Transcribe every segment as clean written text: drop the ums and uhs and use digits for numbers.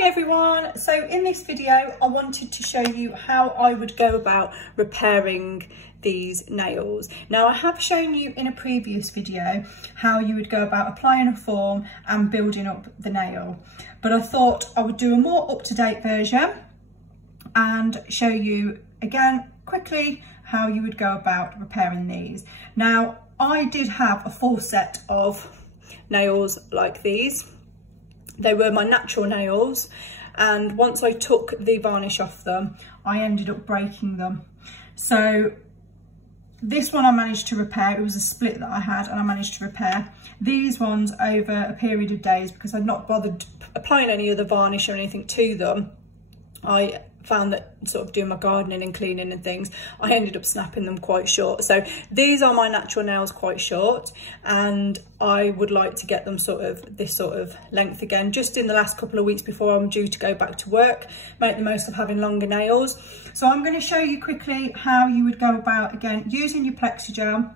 Hi everyone, so in this video I wanted to show you how I would go about repairing these nails. Now I have shown you in a previous video how you would go about applying a form and building up the nail, but I thought I would do a more up-to-date version and show you again quickly how you would go about repairing these. Now I did have a full set of nails like these. They were my natural nails, and once I took the varnish off them, I ended up breaking them. So this one I managed to repair. It was a split that I had and I managed to repair. These ones over a period of days, because I'd not bothered applying any other varnish or anything to them. I found that sort of doing my gardening and cleaning and things, I ended up snapping them quite short. So these are my natural nails, quite short, and I would like to get them sort of this sort of length again, just in the last couple of weeks before I'm due to go back to work, make the most of having longer nails. So I'm going to show you quickly how you would go about, again, using your Plexigel,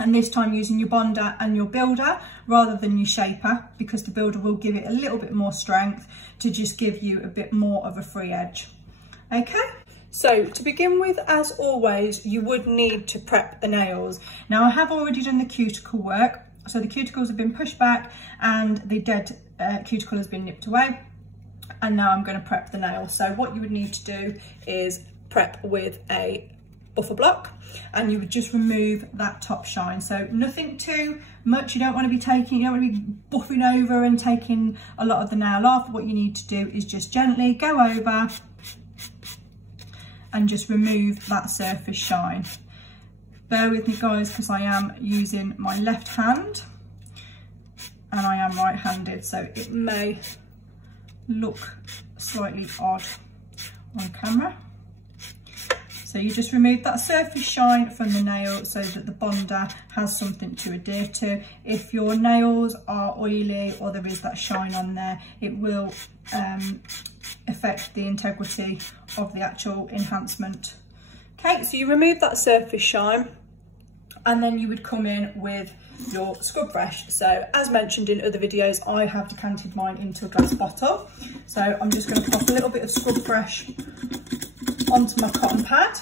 and this time using your bonder and your builder rather than your shaper, because the builder will give it a little bit more strength to just give you a bit more of a free edge. Okay, so to begin with, as always, you would need to prep the nails. Now I have already done the cuticle work, so the cuticles have been pushed back and the dead cuticle has been nipped away, and now I'm going to prep the nail. So what you would need to do is prep with a buffer block, and you would just remove that top shine. So nothing too much, you don't want to be buffing over and taking a lot of the nail off. What you need to do is just gently go over and just remove that surface shine. Bear with me guys, because I am using my left hand and I am right-handed, so it may look slightly odd on camera. So you just remove that surface shine from the nail so that the bonder has something to adhere to. If your nails are oily or there is that shine on there, it will affect the integrity of the actual enhancement. Okay, so you remove that surface shine, and then you would come in with your scrub brush. So as mentioned in other videos, I have decanted mine into a glass bottle. So I'm just going to pop a little bit of scrub brush onto my cotton pad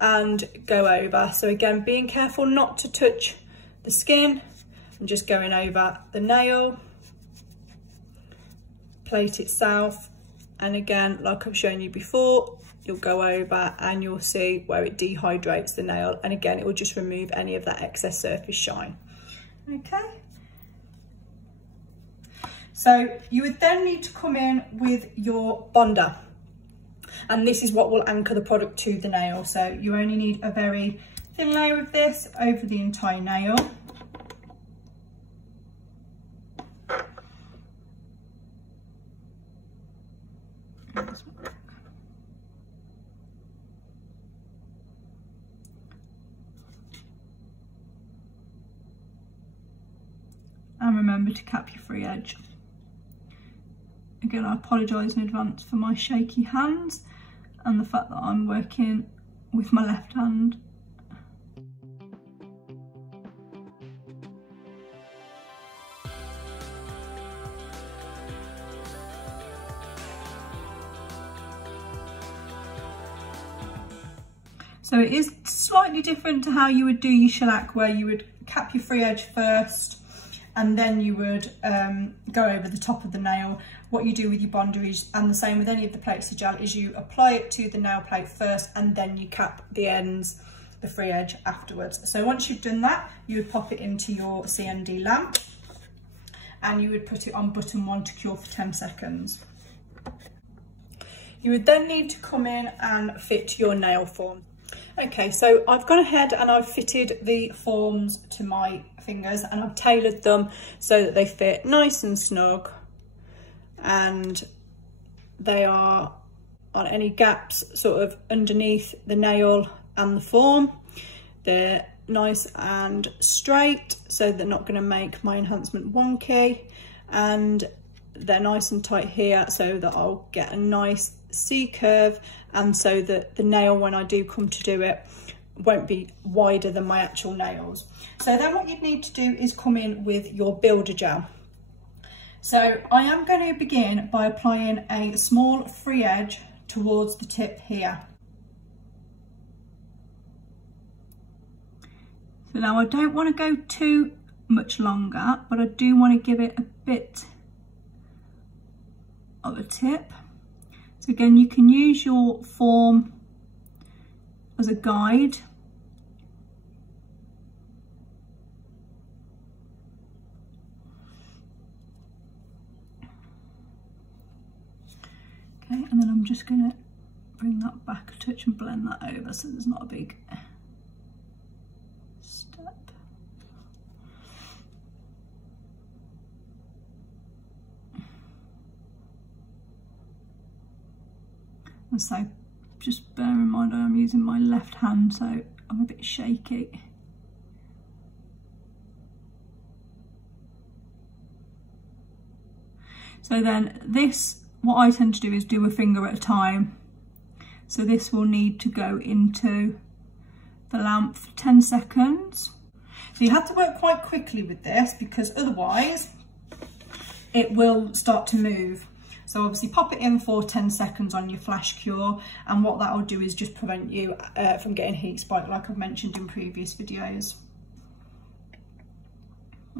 and go over. So again, being careful not to touch the skin, and just going over the nail plate itself. And again, like I've shown you before, you'll go over and you'll see where it dehydrates the nail, and again it will just remove any of that excess surface shine. Okay, so you would then need to come in with your bonder, and this is what will anchor the product to the nail. So you only need a very thin layer of this over the entire nail. And remember to cap your free edge. Again, I apologise in advance for my shaky hands and the fact that I'm working with my left hand. So it is slightly different to how you would do your shellac, where you would cap your free edge first and then you would go over the top of the nail. What you do with your bonder is, and the same with any of the Plexigel, is you apply it to the nail plate first and then you cap the ends, the free edge, afterwards. So once you've done that, you would pop it into your CND lamp and you would put it on button 1 to cure for 10 seconds. You would then need to come in and fit your nail form. Okay, so I've gone ahead and I've fitted the forms to my fingers, and I've tailored them so that they fit nice and snug, and they are on any gaps sort of underneath the nail and the form. They're nice and straight, so they're not going to make my enhancement wonky, and they're nice and tight here so that I'll get a nice C curve, and so that the nail, when I do come to do it, won't be wider than my actual nails. So then what you'd need to do is come in with your builder gel. So I am going to begin by applying a small free edge towards the tip here. So now I don't want to go too much longer, but I do want to give it a bit of a tip. So again, you can use your form as a guide. Okay, and then I'm just going to bring that back a touch and blend that over so there's not a big step. And so just bear in mind I'm using my left hand, so I'm a bit shaky. So then this, what I tend to do is do a finger at a time. So this will need to go into the lamp for 10 seconds. So you have to work quite quickly with this because otherwise it will start to move. So obviously pop it in for 10 seconds on your flash cure, and what that will do is just prevent you from getting heat spike like I've mentioned in previous videos.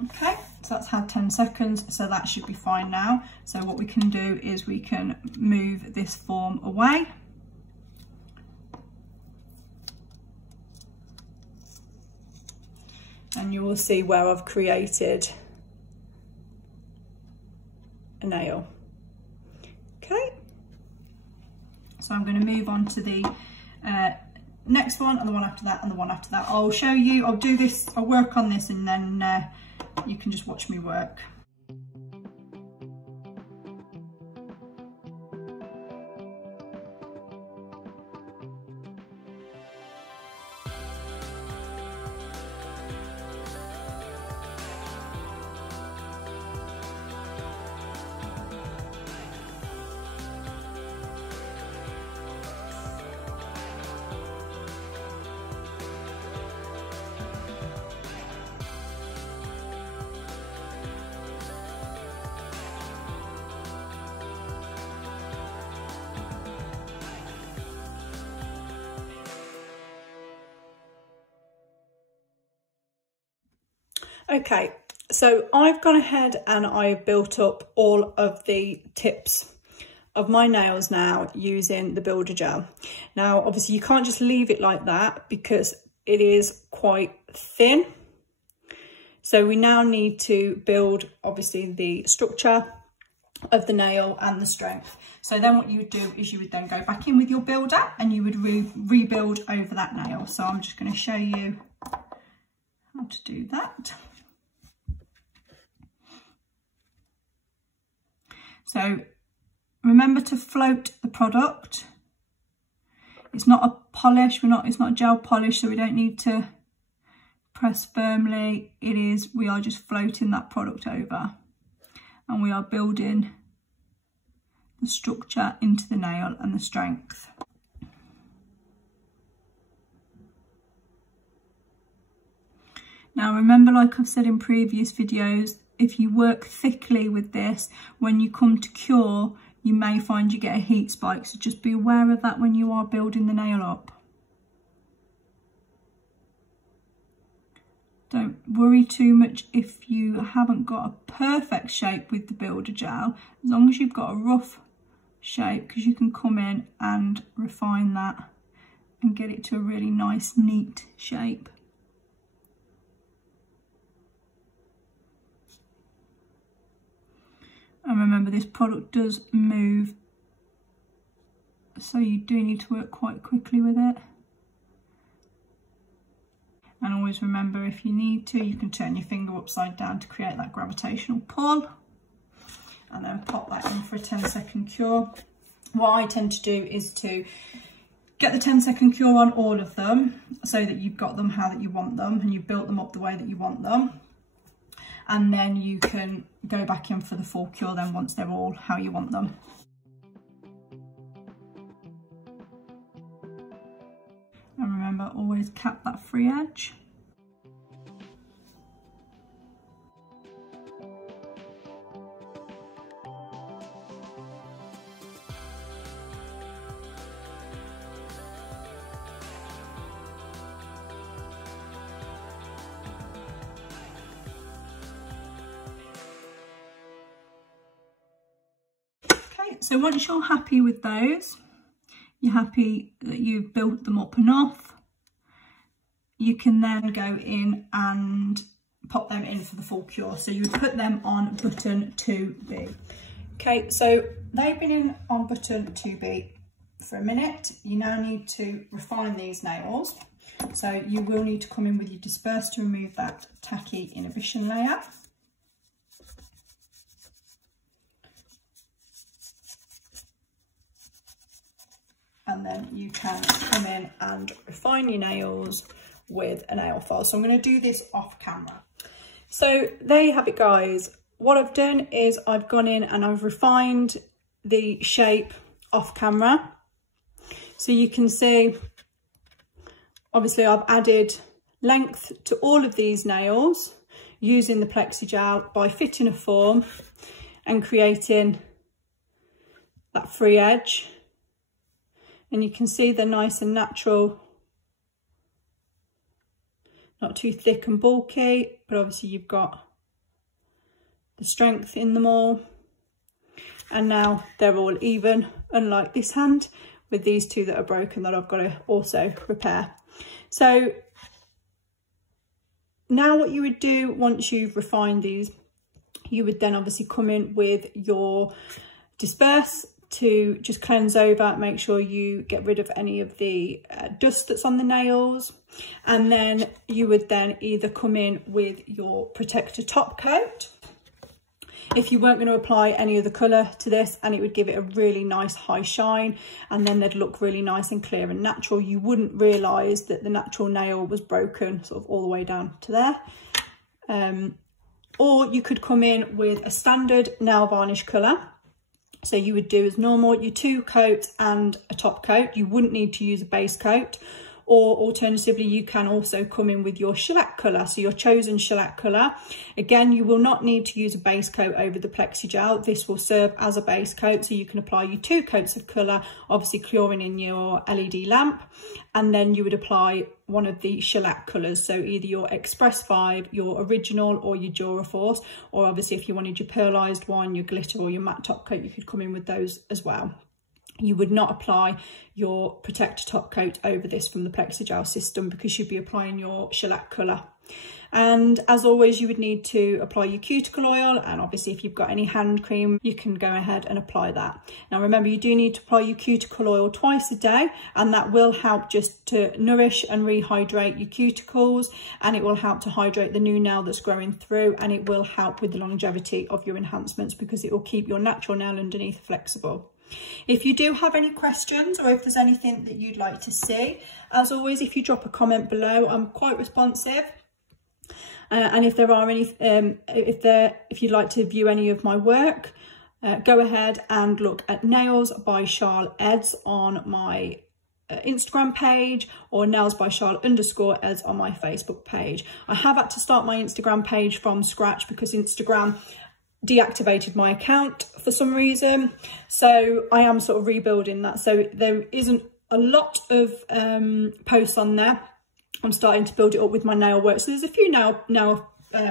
Okay, so that's had 10 seconds, so that should be fine now. So what we can do is we can move this form away. And you will see where I've created a nail. Okay, so I'm going to move on to the next one, and the one after that, and the one after that. I'll show you, I'll do this, I'll work on this, and then you can just watch me work. Okay, so I've gone ahead and I've built up all of the tips of my nails now using the builder gel. Now, obviously you can't just leave it like that because it is quite thin. So we now need to build obviously the structure of the nail and the strength. So then what you would do is you would then go back in with your builder and you would rebuild over that nail. So I'm just going to show you how to do that. So remember to float the product. It's not a polish, it's not a gel polish, so we don't need to press firmly. We are just floating that product over, and we are building the structure into the nail and the strength. Now remember, like I've said in previous videos, if you work thickly with this, when you come to cure, you may find you get a heat spike. So just be aware of that when you are building the nail up. Don't worry too much if you haven't got a perfect shape with the builder gel, as long as you've got a rough shape, because you can come in and refine that and get it to a really nice, neat shape. And remember, this product does move, so you do need to work quite quickly with it. And always remember, if you need to, you can turn your finger upside down to create that gravitational pull, and then pop that in for a 10-second cure. What I tend to do is to get the 10-second cure on all of them, so that you've got them how that you want them and you've built them up the way that you want them. And then you can go back in for the full cure then once they're all how you want them. And remember, always cap that free edge. so once you're happy with those, you're happy that you've built them up enough, you can then go in and pop them in for the full cure. So you would put them on button 2B. Okay, so they've been in on button 2B for a minute. You now need to refine these nails. So you will need to come in with your disperse to remove that tacky inhibition layer. And then you can come in and refine your nails with a nail file. So I'm going to do this off camera. So there you have it, guys. What I've done is I've gone in and I've refined the shape off camera. So you can see, obviously I've added length to all of these nails using the Plexigel by fitting a form and creating that free edge. And you can see they're nice and natural, not too thick and bulky, but obviously you've got the strength in them all. And now they're all even, unlike this hand with these two that are broken that I've got to also repair. So now what you would do once you've refined these, you would then obviously come in with your disperse to just cleanse over, make sure you get rid of any of the dust that's on the nails. And then you would then either come in with your protector top coat if you weren't going to apply any other colour to this, and it would give it a really nice high shine, and then they'd look really nice and clear and natural. You wouldn't realise that the natural nail was broken sort of all the way down to there. Or you could come in with a standard nail varnish colour. So you would do as normal, your 2 coats and a top coat. You wouldn't need to use a base coat. Or alternatively, you can also come in with your shellac colour, so your chosen shellac colour. Again, you will not need to use a base coat over the Plexigel. This will serve as a base coat, so you can apply your 2 coats of colour, obviously curing in your LED lamp, and then you would apply one of the shellac colours, so either your Express 5, your original, or your Duraforce, or obviously if you wanted your pearlised one, your glitter or your matte top coat, you could come in with those as well. You would not apply your protector top coat over this from the Plexigel system because you'd be applying your shellac colour. And as always, you would need to apply your cuticle oil, and obviously if you've got any hand cream, you can go ahead and apply that. Now remember, you do need to apply your cuticle oil twice a day, and that will help just to nourish and rehydrate your cuticles, and it will help to hydrate the new nail that's growing through, and it will help with the longevity of your enhancements because it will keep your natural nail underneath flexible. If you do have any questions, or if there's anything that you'd like to see, as always, if you drop a comment below, I'm quite responsive. And if there are any, if you'd like to view any of my work, go ahead and look at Nails by Charl Eds on my Instagram page, or Nails by Charl _Eds on my Facebook page. I have had to start my Instagram page from scratch because Instagram deactivated my account for some reason, so I am sort of rebuilding that. So there isn't a lot of posts on there. I'm starting to build it up with my nail work, so there's a few nail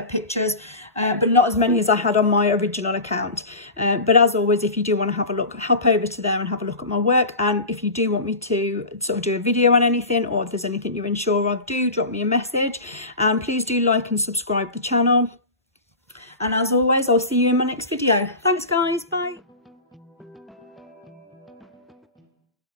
pictures, but not as many as I had on my original account. But as always, if you do want to have a look, hop over to there and have a look at my work. And if you do want me to sort of do a video on anything, or if there's anything you're unsure of, do drop me a message, and please do like and subscribe the channel. And as always, I'll see you in my next video. Thanks guys, bye.